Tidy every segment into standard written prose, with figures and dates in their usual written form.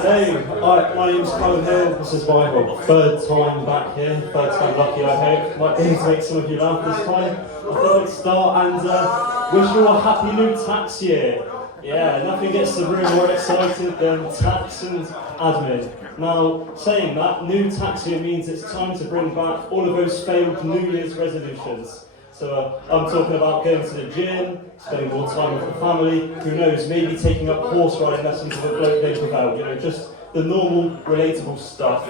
Hello, hi, my name's Colin Hill. This is my third time back here, third time lucky I hope. Might be able to make some of you laugh this time. I thought I'd start and wish you all a happy new tax year. Yeah, nothing gets the room more excited than tax and admin. Now, saying that, new tax year means it's time to bring back all of those failed New Year's resolutions. So I'm talking about going to the gym, spending more time with the family, who knows, maybe taking up horse riding lessons with a bloke named Pavel, just the normal, relatable stuff.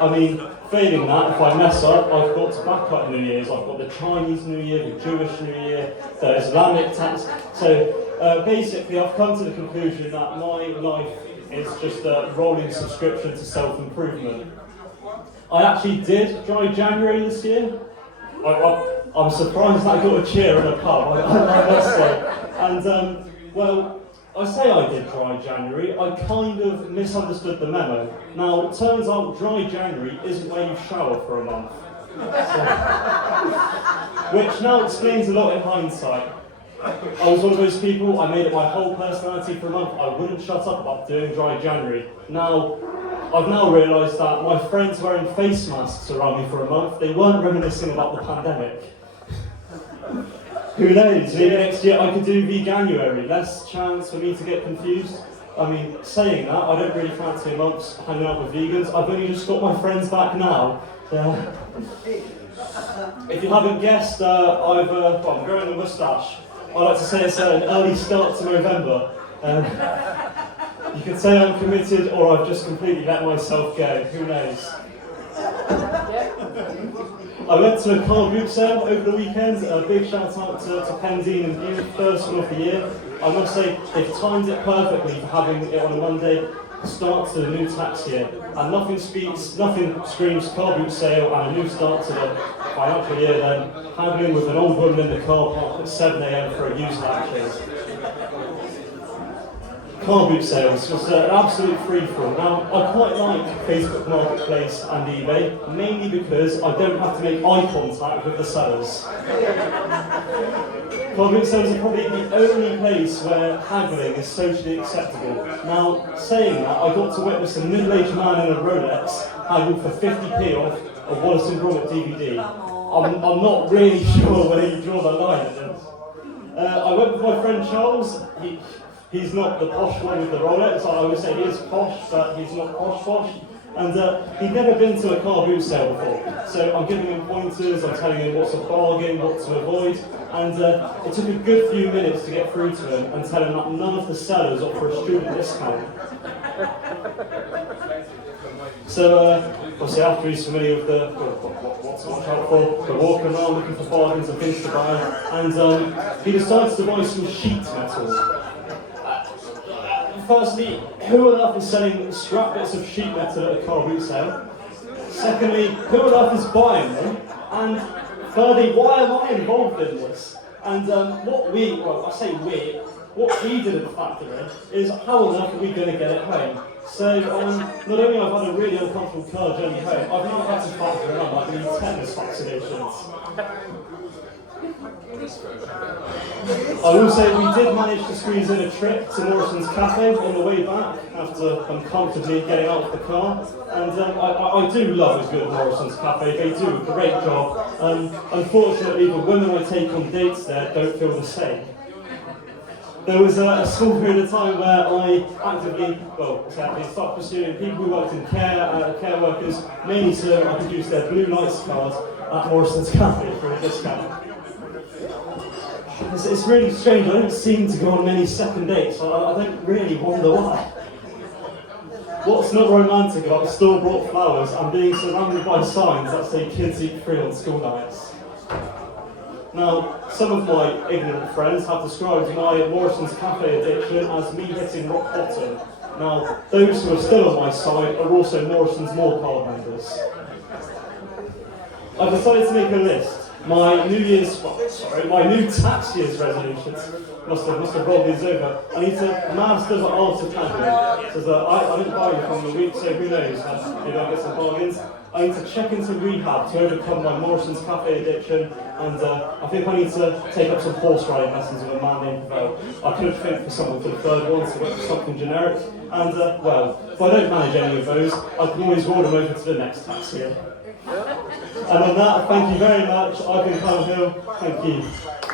I mean, failing that, if I mess up, I've got to back up New Year's. I've got the Chinese New Year, the Jewish New Year, the Islamic tax. So basically, I've come to the conclusion that my life is just a rolling subscription to self-improvement. I actually did dry January this year. I'm surprised that I got a cheer in a pub, I must say. And, well, I say I did dry January, I kind of misunderstood the memo. Now, it turns out dry January isn't where you shower for a month. Which now explains a lot in hindsight. I was one of those people, I made it my whole personality for a month, I wouldn't shut up about doing dry January. Now, I've now realised that my friends wearing face masks around me for a month, they weren't reminiscing about the pandemic. Who knows, maybe next year I could do veganuary, less chance for me to get confused. I mean, saying that, I don't really fancy months hanging out with vegans, I've only just got my friends back now. If you haven't guessed, I'm growing a moustache. I like to say it's an early start to November. You could say I'm committed or I've just completely let myself go, who knows. I went to a car boot sale over the weekend, a big shout out to Pendine and View, first one of the year. I must say, they've timed it perfectly for having it on a Monday, start to the new tax year. And nothing screams car boot sale and a new start to the financial year than haggling with an old woman in the car park at 7 AM for a used latches. Car boot sales was an absolute free-for-all. Now, I quite like Facebook Marketplace and eBay, mainly because I don't have to make eye contact with the sellers. Car boot sales are probably the only place where haggling is socially acceptable. Now, saying that, I got to witness a middle-aged man in a Rolex haggle for 50p off a Wallace and Gromit DVD. I'm not really sure where you draw the line at this. I went with my friend Charles. He's not the posh one with the Rolex. I would say he is posh, but he's not posh. And he'd never been to a car boot sale before. So I'm giving him pointers, I'm telling him what's a bargain, what to avoid. And it took a good few minutes to get through to him and tell him that none of the sellers offer a student discount. So, obviously after he's familiar with what to watch out for, we're walking around looking for bargains and things to buy. And he decides to buy some sheet metal. Firstly, who on earth is selling scrap bits of sheet metal at a car boot sale? Secondly, who on earth is buying them? And thirdly, why am I involved in this? And what we didn't factor in is how on earth are we going to get it home? So not only I've had a really uncomfortable car journey home, I've now had to factor in I need tetanus vaccinations. I will say we did manage to squeeze in a trip to Morrisons Cafe on the way back after uncomfortably getting out of the car. And I do love a good Morrisons Cafe, they do a great job. Unfortunately, the women I take on dates there don't feel the same. There was a small period of time where I actively started pursuing people who worked in care workers, mainly so I could use their blue lights card at Morrisons Cafe for a discount. It's really strange, I don't seem to go on many second dates, so I don't really wonder why. What's not romantic about store-bought flowers and being surrounded by signs that say kids eat free on school nights? Now, some of my ignorant friends have described my Morrisons Cafe addiction as me hitting rock bottom. Now, those who are still on my side are also Morrisons More card members. I've decided to make a list. My new tax year's resolutions. Must have rolled these over. I need to master the art of haggling. So I didn't buy them from the week, so who knows? Maybe I'll get some bargains. I need to check into rehab to overcome my Morrisons cafe addiction, and I think I need to take up some horse riding lessons with a man named Pavel. I could think for something for the third one, so went for something generic, and well, if I don't manage any of those, I can always roll them over to the next tax here. And on that, thank you very much. I've been Callum Hill. Thank you.